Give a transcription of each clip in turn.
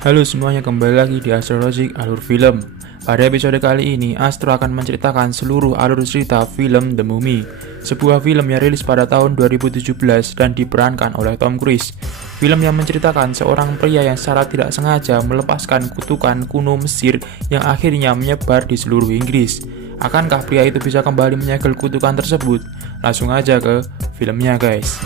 Halo semuanya, kembali lagi di Astro Logic Alur Film. Pada episode kali ini, Astro akan menceritakan seluruh alur cerita film The Mummy, sebuah film yang rilis pada tahun 2017 dan diperankan oleh Tom Cruise. Film yang menceritakan seorang pria yang secara tidak sengaja melepaskan kutukan kuno Mesir yang akhirnya menyebar di seluruh Inggris. Akankah pria itu bisa kembali menyegel kutukan tersebut? Langsung aja ke filmnya guys.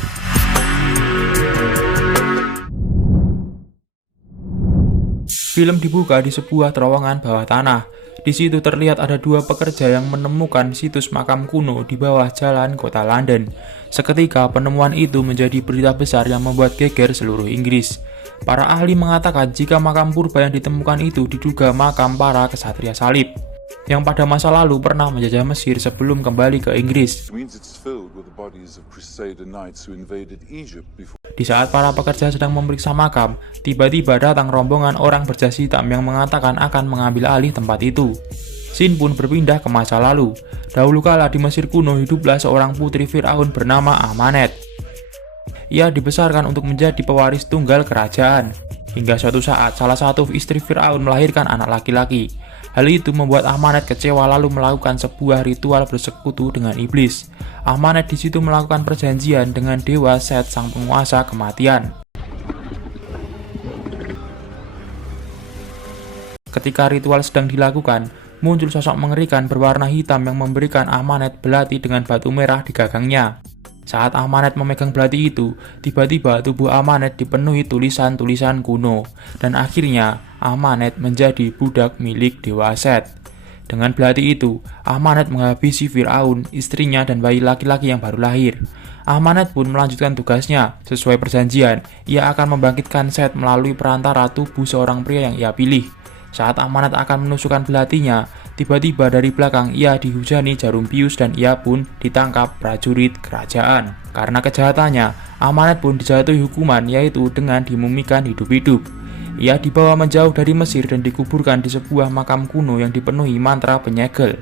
Film dibuka di sebuah terowongan bawah tanah. Di situ terlihat ada dua pekerja yang menemukan situs makam kuno di bawah jalan kota London. Seketika penemuan itu menjadi berita besar yang membuat geger seluruh Inggris. Para ahli mengatakan jika makam purba yang ditemukan itu diduga makam para kesatria salib yang pada masa lalu pernah menjajah Mesir sebelum kembali ke Inggris. Di saat para pekerja sedang memeriksa makam, tiba-tiba datang rombongan orang berjas hitam yang mengatakan akan mengambil alih tempat itu. Scene pun berpindah ke masa lalu. Dahulu kala di Mesir kuno hiduplah seorang putri Firaun bernama Amanet. Ia dibesarkan untuk menjadi pewaris tunggal kerajaan. Hingga suatu saat salah satu istri Firaun melahirkan anak laki-laki. Hal itu membuat Amanet kecewa lalu melakukan sebuah ritual bersekutu dengan iblis. Amanet di situ melakukan perjanjian dengan dewa Set, sang penguasa kematian. Ketika ritual sedang dilakukan, muncul sosok mengerikan berwarna hitam yang memberikan Amanet belati dengan batu merah di gagangnya. Saat Amanet memegang belati itu, tiba-tiba tubuh Amanet dipenuhi tulisan-tulisan kuno, dan akhirnya Amanet menjadi budak milik Dewa Set. Dengan belati itu, Amanet menghabisi Firaun, istrinya, dan bayi laki-laki yang baru lahir. Amanet pun melanjutkan tugasnya. Sesuai perjanjian, ia akan membangkitkan Set melalui perantara tubuh seorang pria yang ia pilih. Saat Amanet akan menusukkan belatinya, tiba-tiba dari belakang ia dihujani jarum bius dan ia pun ditangkap prajurit kerajaan. Karena kejahatannya, Amanet pun dijatuhi hukuman yaitu dengan dimumikan hidup-hidup. Ia dibawa menjauh dari Mesir dan dikuburkan di sebuah makam kuno yang dipenuhi mantra penyegel.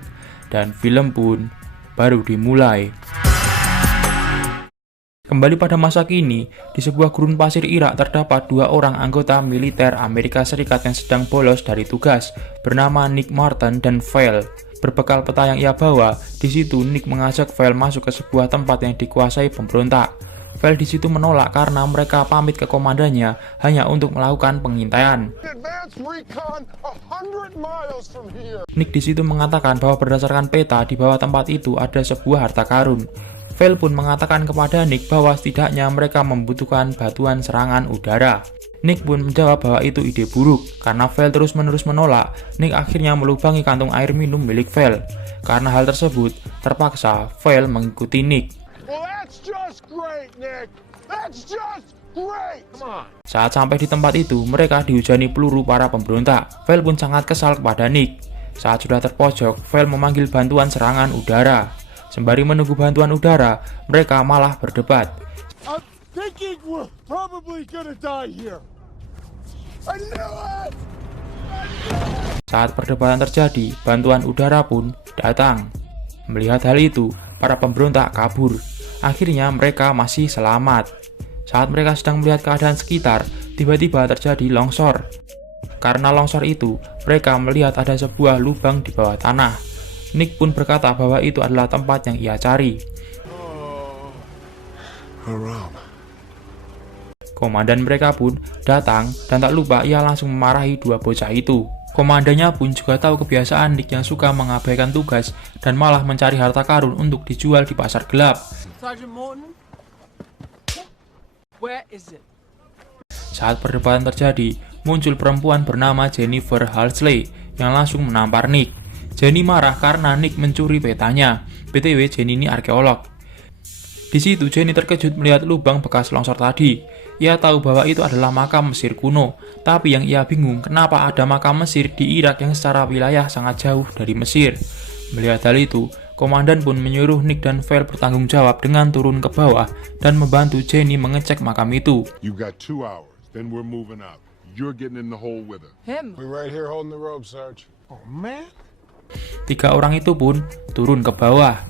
Dan film pun baru dimulai. Kembali pada masa kini, di sebuah gurun pasir Irak terdapat dua orang anggota militer Amerika Serikat yang sedang bolos dari tugas, bernama Nick Martin dan Val. Berbekal peta yang ia bawa, di situ Nick mengajak Val masuk ke sebuah tempat yang dikuasai pemberontak. Val di situ menolak karena mereka pamit ke komandannya hanya untuk melakukan pengintaian. Nick di situ mengatakan bahwa berdasarkan peta di bawah tempat itu ada sebuah harta karun. Val pun mengatakan kepada Nick bahwa setidaknya mereka membutuhkan bantuan serangan udara. Nick pun menjawab bahwa itu ide buruk. Karena Val terus-menerus menolak, Nick akhirnya melubangi kantung air minum milik Val. Karena hal tersebut, terpaksa Val mengikuti Nick. Saat sampai di tempat itu, mereka dihujani peluru para pemberontak. Val pun sangat kesal kepada Nick. Saat sudah terpojok, Val memanggil bantuan serangan udara. Sembari menunggu bantuan udara, mereka malah berdebat. Saat perdebatan terjadi, bantuan udara pun datang. Melihat hal itu, para pemberontak kabur. Akhirnya mereka masih selamat. Saat mereka sedang melihat keadaan sekitar, tiba-tiba terjadi longsor. Karena longsor itu, mereka melihat ada sebuah lubang di bawah tanah. Nick pun berkata bahwa itu adalah tempat yang ia cari. Komandan mereka pun datang dan tak lupa ia langsung memarahi dua bocah itu. Komandannya pun juga tahu kebiasaan Nick yang suka mengabaikan tugas dan malah mencari harta karun untuk dijual di pasar gelap. Saat perdebatan terjadi, muncul perempuan bernama Jennifer Halsey yang langsung menampar Nick. Jenny marah karena Nick mencuri petanya. BTW, Jenny ini arkeolog. Di situ Jenny terkejut melihat lubang bekas longsor tadi. Ia tahu bahwa itu adalah makam Mesir kuno. Tapi yang ia bingung, kenapa ada makam Mesir di Irak yang secara wilayah sangat jauh dari Mesir. Melihat hal itu, komandan pun menyuruh Nick dan Val bertanggung jawab dengan turun ke bawah dan membantu Jenny mengecek makam itu. You got 2 hours, then we're moving up. You're getting in the hole with her. We're right here holding the rope, Sarge. Oh man. 3 orang itu pun turun ke bawah.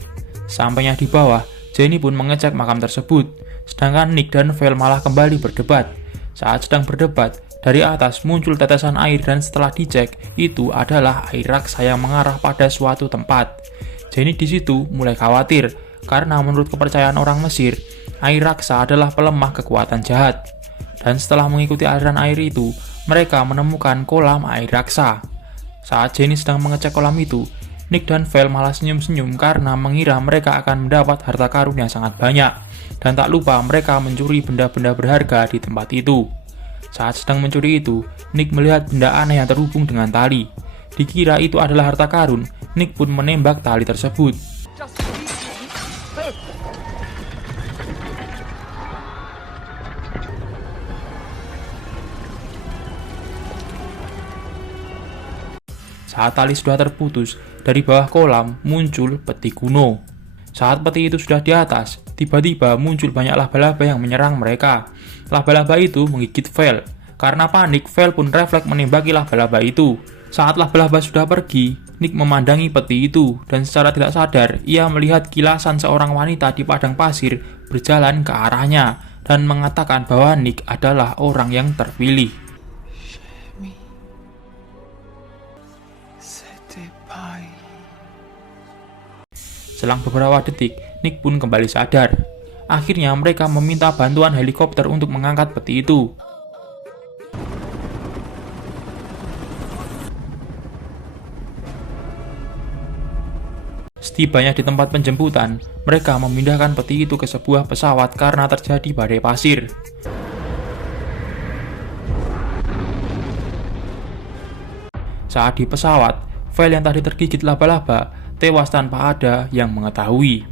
Sampainya di bawah, Jenny pun mengecek makam tersebut. Sedangkan Nick dan Val malah kembali berdebat. Saat sedang berdebat, Dari atas muncul tetesan air dan setelah dicek, itu adalah air raksa yang mengarah pada suatu tempat. Jenny di situ mulai khawatir, karena menurut kepercayaan orang Mesir, air raksa adalah pelemah kekuatan jahat. Dan setelah mengikuti aliran air itu, mereka menemukan kolam air raksa. Saat Jenny sedang mengecek kolam itu, Nick dan Val malah senyum-senyum karena mengira mereka akan mendapat harta karun yang sangat banyak. Dan tak lupa mereka mencuri benda-benda berharga di tempat itu. Saat sedang mencuri itu, Nick melihat benda aneh yang terhubung dengan tali. Dikira itu adalah harta karun, Nick pun menembak tali tersebut. Saat tali sudah terputus, dari bawah kolam muncul peti kuno. Saat peti itu sudah di atas, tiba-tiba muncul banyak laba-laba yang menyerang mereka. Laba-laba itu menggigit Val. Karena panik, Val pun refleks menembaki laba-laba itu. Saat laba-laba sudah pergi, Nick memandangi peti itu, dan secara tidak sadar, ia melihat kilasan seorang wanita di padang pasir berjalan ke arahnya, dan mengatakan bahwa Nick adalah orang yang terpilih. Selang beberapa detik, Nick pun kembali sadar. Akhirnya mereka meminta bantuan helikopter untuk mengangkat peti itu. Setibanya di tempat penjemputan, mereka memindahkan peti itu ke sebuah pesawat karena terjadi badai pasir. Saat di pesawat, Val yang tadi tergigit laba-laba tewas tanpa ada yang mengetahui.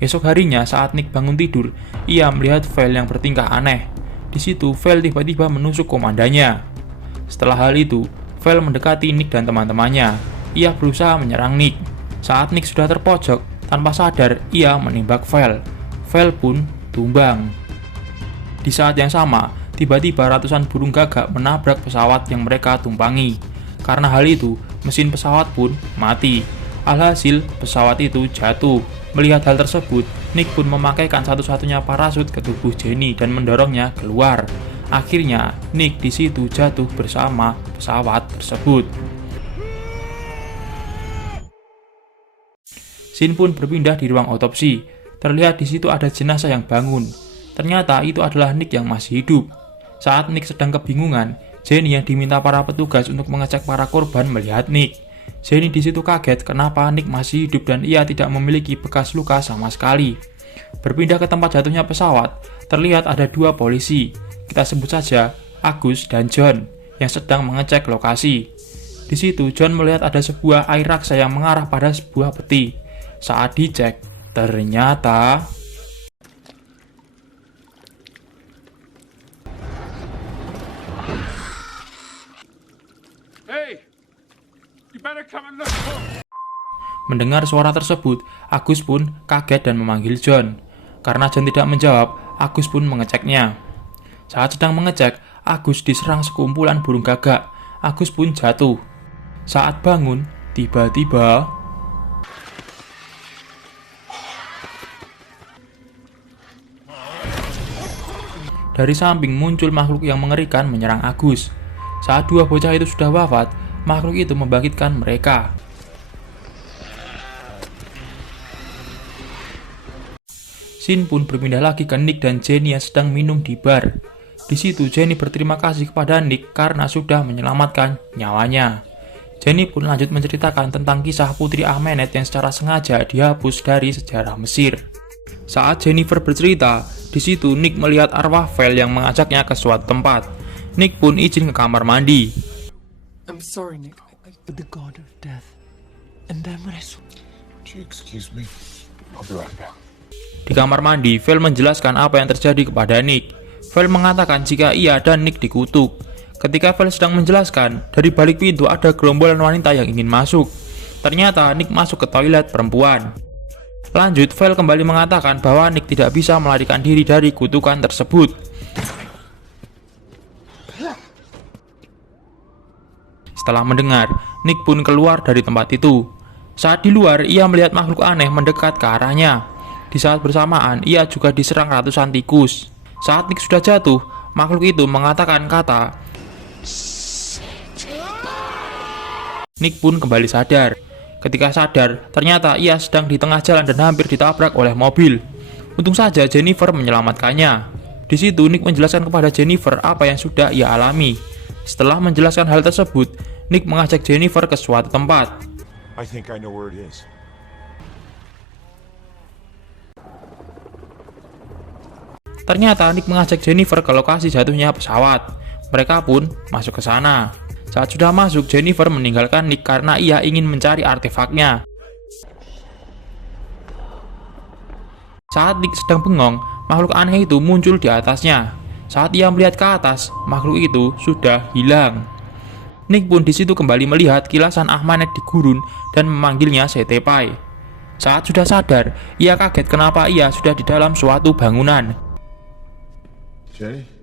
Esok harinya saat Nick bangun tidur, ia melihat Val yang bertingkah aneh. Di situ Val tiba-tiba menusuk komandannya. Setelah hal itu, Val mendekati Nick dan teman-temannya. Ia berusaha menyerang Nick. Saat Nick sudah terpojok, tanpa sadar ia menembak Val. Val pun tumbang. Di saat yang sama, tiba-tiba ratusan burung gagak menabrak pesawat yang mereka tumpangi. Karena hal itu, mesin pesawat pun mati. Alhasil, pesawat itu jatuh. Melihat hal tersebut, Nick pun memakaikan satu-satunya parasut ke tubuh Jenny dan mendorongnya keluar. Akhirnya, Nick di situ jatuh bersama pesawat tersebut. Scene pun berpindah di ruang otopsi. Terlihat di situ ada jenazah yang bangun. Ternyata itu adalah Nick yang masih hidup. Saat Nick sedang kebingungan, Jenny yang diminta para petugas untuk mengecek para korban melihat Nick. Jenny di situ kaget kenapa Nick masih hidup dan ia tidak memiliki bekas luka sama sekali. Berpindah ke tempat jatuhnya pesawat, terlihat ada dua polisi. Kita sebut saja Agus dan John yang sedang mengecek lokasi. Di situ John melihat ada sebuah air raksa yang mengarah pada sebuah peti. Saat dicek, ternyata mendengar suara tersebut, Agus pun kaget dan memanggil John. Karena John tidak menjawab, Agus pun mengeceknya. Saat sedang mengecek, Agus diserang sekumpulan burung gagak. Agus pun jatuh. Saat bangun, tiba-tiba dari samping muncul makhluk yang mengerikan menyerang Agus. Saat dua bocah itu sudah wafat, makhluk itu membangkitkan mereka. Scene pun berpindah lagi ke Nick dan Jenny yang sedang minum di bar. Di situ Jenny berterima kasih kepada Nick karena sudah menyelamatkan nyawanya. Jenny pun lanjut menceritakan tentang kisah Putri Amenet yang secara sengaja dihapus dari sejarah Mesir. Saat Jennifer bercerita, di situ Nick melihat arwah Val yang mengajaknya ke suatu tempat. Nick pun izin ke kamar mandi. I'm sorry, Nick. But the god of death. And then when I saw... Would you excuse me? I'll be right back. Di kamar mandi, Val menjelaskan apa yang terjadi kepada Nick. Val mengatakan jika ia dan Nick dikutuk. Ketika Val sedang menjelaskan, dari balik pintu ada gerombolan wanita yang ingin masuk. Ternyata Nick masuk ke toilet perempuan. Lanjut, Val kembali mengatakan bahwa Nick tidak bisa melarikan diri dari kutukan tersebut. Setelah mendengar, Nick pun keluar dari tempat itu. Saat di luar, ia melihat makhluk aneh mendekat ke arahnya. Di saat bersamaan, ia juga diserang ratusan tikus. Saat Nick sudah jatuh, makhluk itu mengatakan kata, Nick pun kembali sadar. Ketika sadar, ternyata ia sedang di tengah jalan dan hampir ditabrak oleh mobil. Untung saja Jennifer menyelamatkannya. Di situ Nick menjelaskan kepada Jennifer apa yang sudah ia alami. Setelah menjelaskan hal tersebut, Nick mengajak Jennifer ke suatu tempat. I think I know where it is. Ternyata Nick mengajak Jennifer ke lokasi jatuhnya pesawat. Mereka pun masuk ke sana. Saat sudah masuk, Jennifer meninggalkan Nick karena ia ingin mencari artefaknya. Saat Nick sedang bengong, makhluk aneh itu muncul di atasnya. Saat ia melihat ke atas, makhluk itu sudah hilang. Nick pun di situ kembali melihat kilasan Ahmanet di gurun dan memanggilnya Setepai. Saat sudah sadar, ia kaget kenapa ia sudah di dalam suatu bangunan. Jenny?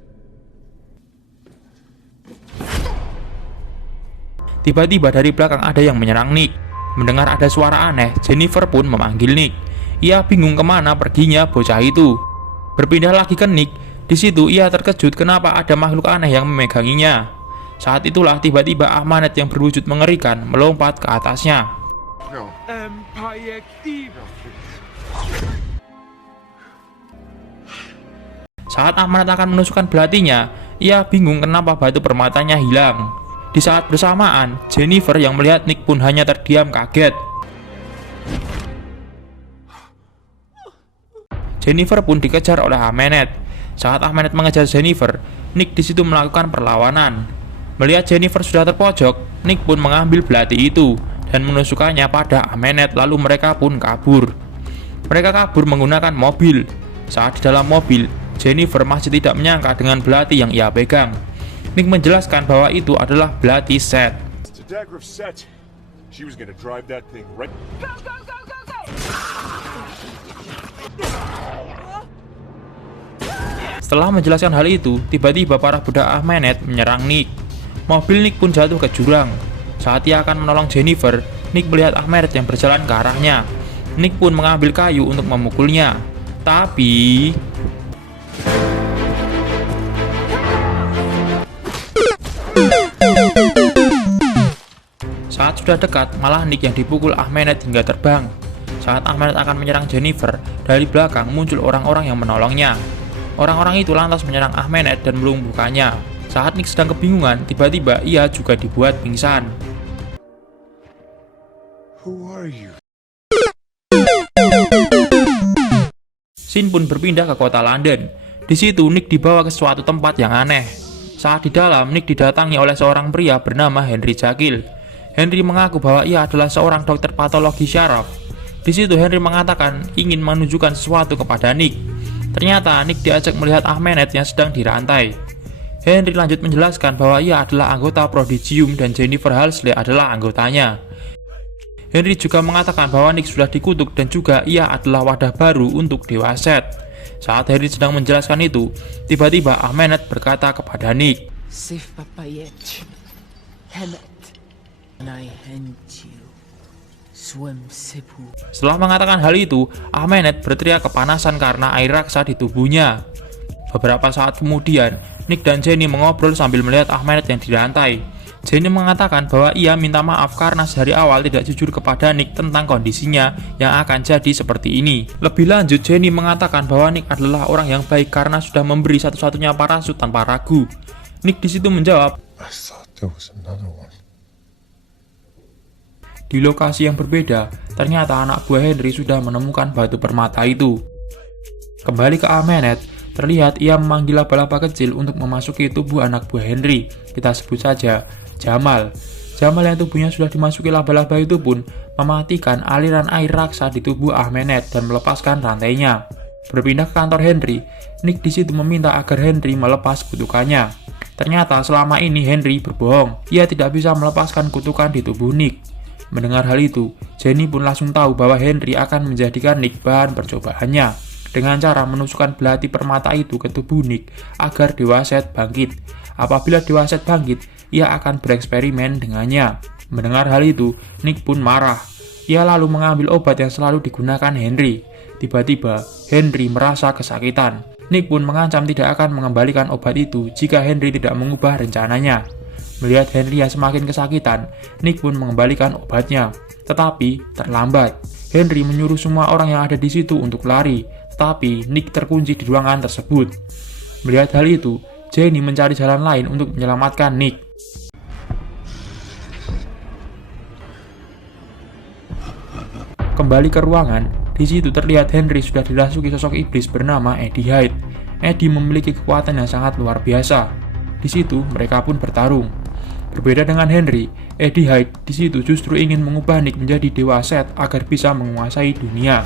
Tiba-tiba dari belakang ada yang menyerang Nick. Mendengar ada suara aneh, Jennifer pun memanggil Nick. Ia bingung kemana perginya bocah itu. Berpindah lagi ke Nick, di situ ia terkejut kenapa ada makhluk aneh yang memeganginya. Saat itulah tiba-tiba Ahmanet yang berwujud mengerikan melompat ke atasnya. No. Empire Evil. Saat Ahmanet akan menusukkan belatinya, ia bingung kenapa batu permatanya hilang. Di saat bersamaan, Jennifer yang melihat Nick pun hanya terdiam kaget. Jennifer pun dikejar oleh Ahmanet. Saat Ahmanet mengejar Jennifer, Nick di situ melakukan perlawanan. Melihat Jennifer sudah terpojok, Nick pun mengambil belati itu dan menusukkannya pada Ahmanet, lalu mereka pun kabur. Mereka kabur menggunakan mobil. Saat di dalam mobil, Jennifer masih tidak menyangka dengan belati yang ia pegang. Nick menjelaskan bahwa itu adalah belati Set. It's a dagger of Set. She was gonna drive that thing right. Setelah menjelaskan hal itu, tiba-tiba para budak Ahmanet menyerang Nick. Mobil Nick pun jatuh ke jurang. Saat ia akan menolong Jennifer, Nick melihat Ahmanet yang berjalan ke arahnya. Nick pun mengambil kayu untuk memukulnya. Tapi saat sudah dekat, malah Nick yang dipukul Ahmanet hingga terbang. Saat Ahmanet akan menyerang Jennifer, dari belakang muncul orang-orang yang menolongnya. Orang-orang itu lantas menyerang Ahmanet dan melumpuhkannya. Saat Nick sedang kebingungan, tiba-tiba ia juga dibuat pingsan. Who are you? Scene pun berpindah ke kota London. Di situ Nick dibawa ke suatu tempat yang aneh. Saat di dalam, Nick didatangi oleh seorang pria bernama Henry Jekyll. Henry mengaku bahwa ia adalah seorang dokter patologi syaraf. Di situ Henry mengatakan ingin menunjukkan sesuatu kepada Nick. Ternyata Nick diajak melihat Ahmanet yang sedang dirantai. Henry lanjut menjelaskan bahwa ia adalah anggota Prodigium dan Jennifer Halsey adalah anggotanya. Henry juga mengatakan bahwa Nick sudah dikutuk dan juga ia adalah wadah baru untuk Dewa Set. Saat Henry sedang menjelaskan itu, tiba-tiba Ahmanet berkata kepada Nick, Sif Papayet. Hemet. And I hand you. Swim Sipu. Setelah mengatakan hal itu, Ahmanet berteriak kepanasan karena air raksa di tubuhnya. Beberapa saat kemudian, Nick dan Jenny mengobrol sambil melihat Ahmanet yang dirantai. Jenny mengatakan bahwa ia minta maaf karena sehari awal tidak jujur kepada Nick tentang kondisinya yang akan jadi seperti ini. Lebih lanjut, Jenny mengatakan bahwa Nick adalah orang yang baik karena sudah memberi satu-satunya parasut tanpa ragu. Nick di situ menjawab, I thought there was another one. di lokasi yang berbeda, ternyata anak buah Henry sudah menemukan batu permata itu. Kembali ke Ahmanet, terlihat ia memanggil laba-laba kecil untuk memasuki tubuh anak buah Henry. Kita sebut saja Jamal. Jamal yang tubuhnya sudah dimasuki laba-laba itu pun mematikan aliran air raksa di tubuh Ahmanet dan melepaskan rantainya. Berpindah ke kantor Henry, Nick di situ meminta agar Henry melepas kutukannya. Ternyata selama ini Henry berbohong. Ia tidak bisa melepaskan kutukan di tubuh Nick. Mendengar hal itu, Jenny pun langsung tahu bahwa Henry akan menjadikan Nick bahan percobaannya dengan cara menusukkan belati permata itu ke tubuh Nick agar Dewa Set bangkit. Apabila Dewa Set bangkit, ia akan bereksperimen dengannya. Mendengar hal itu, Nick pun marah. Ia lalu mengambil obat yang selalu digunakan Henry. Tiba-tiba, Henry merasa kesakitan. Nick pun mengancam tidak akan mengembalikan obat itu jika Henry tidak mengubah rencananya. Melihat Henry yang semakin kesakitan, Nick pun mengembalikan obatnya. Tetapi terlambat. Henry menyuruh semua orang yang ada di situ untuk lari, tetapi Nick terkunci di ruangan tersebut. Melihat hal itu, Jenny mencari jalan lain untuk menyelamatkan Nick. Kembali ke ruangan, di situ terlihat Henry sudah dirasuki sosok iblis bernama Eddie Hyde. Eddie memiliki kekuatan yang sangat luar biasa. Di situ mereka pun bertarung. Berbeda dengan Henry, Eddie Hyde di situ justru ingin mengubah Nick menjadi dewa Seth agar bisa menguasai dunia.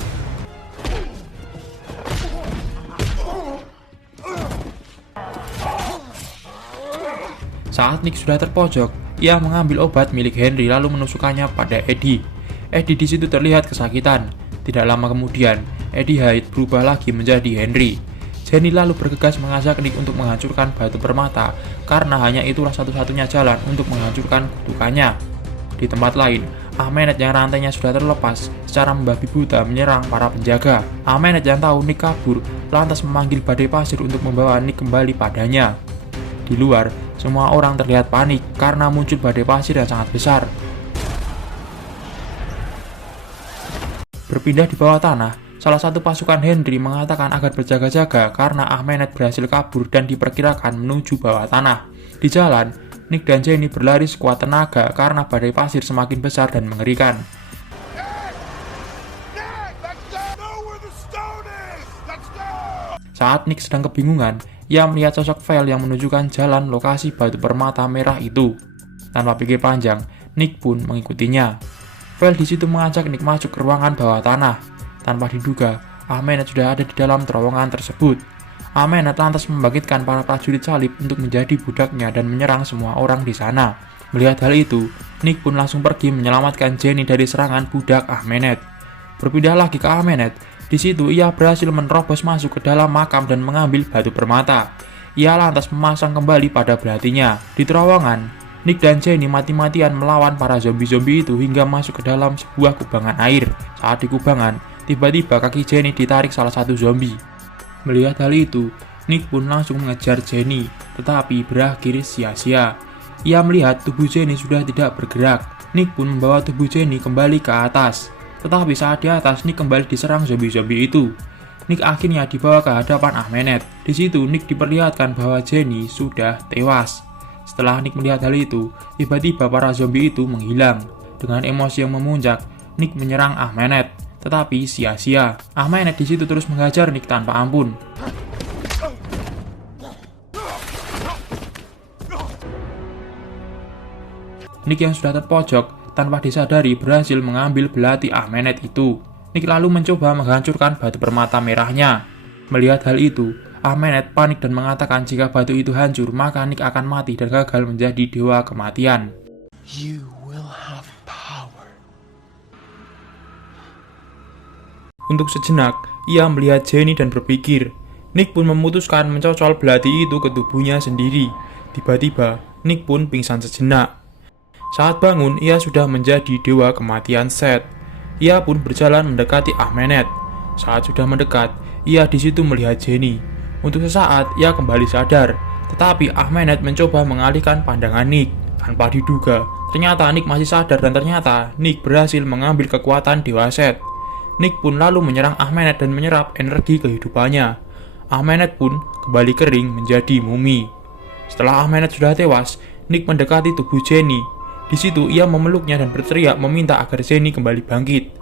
Saat Nick sudah terpojok, ia mengambil obat milik Henry lalu menusukkannya pada Eddie. Eddie di situ terlihat kesakitan. Tidak lama kemudian, Eddie Hyde berubah lagi menjadi Henry. Jenny lalu bergegas mengajak Nick untuk menghancurkan batu permata karena hanya itulah satu-satunya jalan untuk menghancurkan kutukannya. Di tempat lain, Ameneth yang rantainya sudah terlepas secara membabi buta menyerang para penjaga. Ameneth yang tahu Nick kabur lantas memanggil badai pasir untuk membawa Nick kembali padanya. Di luar, semua orang terlihat panik karena muncul badai pasir yang sangat besar. Berpindah di bawah tanah, salah satu pasukan Henry mengatakan agar berjaga-jaga karena Ameneth berhasil kabur dan diperkirakan menuju bawah tanah. Di jalan, Nick dan Jenny berlari sekuat tenaga karena badai pasir semakin besar dan mengerikan. Saat Nick sedang kebingungan, ia melihat sosok Val yang menunjukkan jalan lokasi batu permata merah itu. Tanpa pikir panjang, Nick pun mengikutinya. Val di situ mengajak Nick masuk ke ruangan bawah tanah. Tanpa diduga, Ameneth sudah ada di dalam terowongan tersebut. Ameneth lantas membangkitkan para prajurit salib untuk menjadi budaknya dan menyerang semua orang di sana. Melihat hal itu, Nick pun langsung pergi menyelamatkan Jenny dari serangan budak Ameneth. Berpindah lagi ke Ameneth, di situ ia berhasil menerobos masuk ke dalam makam dan mengambil batu permata. Ia lantas memasang kembali pada belatinya. Di terowongan, Nick dan Jenny mati-matian melawan para zombie-zombie itu hingga masuk ke dalam sebuah kubangan air. Saat di kubangan, tiba-tiba kaki Jenny ditarik salah satu zombie. Melihat hal itu, Nick pun langsung mengejar Jenny, tetapi berakhir sia-sia. Ia melihat tubuh Jenny sudah tidak bergerak. Nick pun membawa tubuh Jenny kembali ke atas. Tetapi saat di atas, Nick kembali diserang zombie-zombie itu. Nick akhirnya dibawa ke hadapan Ameneth. Di situ, Nick diperlihatkan bahwa Jenny sudah tewas. Setelah Nick melihat hal itu, tiba-tiba para zombie itu menghilang. Dengan emosi yang memuncak, Nick menyerang Ameneth, tetapi sia-sia. Ameneth di situ terus menghajar Nick tanpa ampun. Nick yang sudah terpojok tanpa disadari berhasil mengambil belati Ameneth itu. Nick lalu mencoba menghancurkan batu permata merahnya. Melihat hal itu, Ameneth panik dan mengatakan jika batu itu hancur, maka Nick akan mati dan gagal menjadi dewa kematian. You will have power. Untuk sejenak, ia melihat Jenny dan berpikir. Nick pun memutuskan mencocol belati itu ke tubuhnya sendiri. Tiba-tiba, Nick pun pingsan sejenak. Saat bangun, ia sudah menjadi dewa kematian Seth. Ia pun berjalan mendekati Ameneth. Saat sudah mendekat, ia di situ melihat Jenny. Untuk sesaat, ia kembali sadar. Tetapi Ameneth mencoba mengalihkan pandangan Nick. Tanpa diduga, ternyata Nick masih sadar dan ternyata Nick berhasil mengambil kekuatan Dewa Seth. Nick pun lalu menyerang Ameneth dan menyerap energi kehidupannya. Ameneth pun kembali kering menjadi mumi. Setelah Ameneth sudah tewas, Nick mendekati tubuh Jenny. Di situ ia memeluknya dan berteriak meminta agar Jenny kembali bangkit.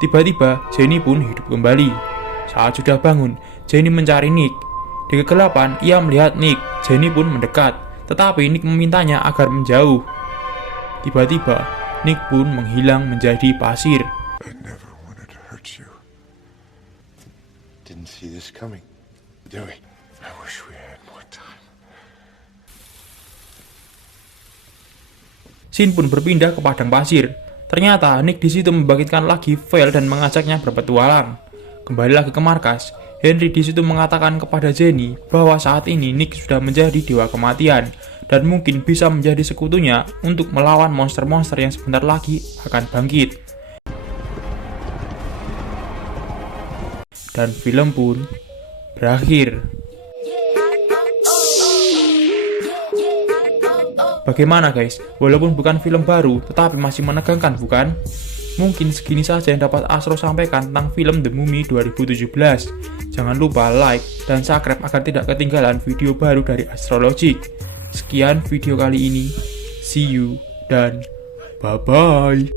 Tiba-tiba, Jenny pun hidup kembali. Saat sudah bangun, Jenny mencari Nick. Di kegelapan, ia melihat Nick. Jenny pun mendekat, tetapi Nick memintanya agar menjauh. Tiba-tiba, Nick pun menghilang menjadi pasir. I never wanted to hurt you. Didn't see this coming, do we? I wish we had more time. Scene pun berpindah ke padang pasir. Ternyata Nick di situ membangkitkan lagi Val dan mengajaknya berpetualang. Kembali lagi ke markas, Henry di situ mengatakan kepada Jenny bahwa saat ini Nick sudah menjadi dewa kematian dan mungkin bisa menjadi sekutunya untuk melawan monster-monster yang sebentar lagi akan bangkit. Dan film pun berakhir. Bagaimana guys? Walaupun bukan film baru, tetapi masih menegangkan bukan? Mungkin segini saja yang dapat Astro sampaikan tentang film The Mummy 2017. Jangan lupa like dan subscribe agar tidak ketinggalan video baru dari Astrologic. Sekian video kali ini. See you dan bye-bye.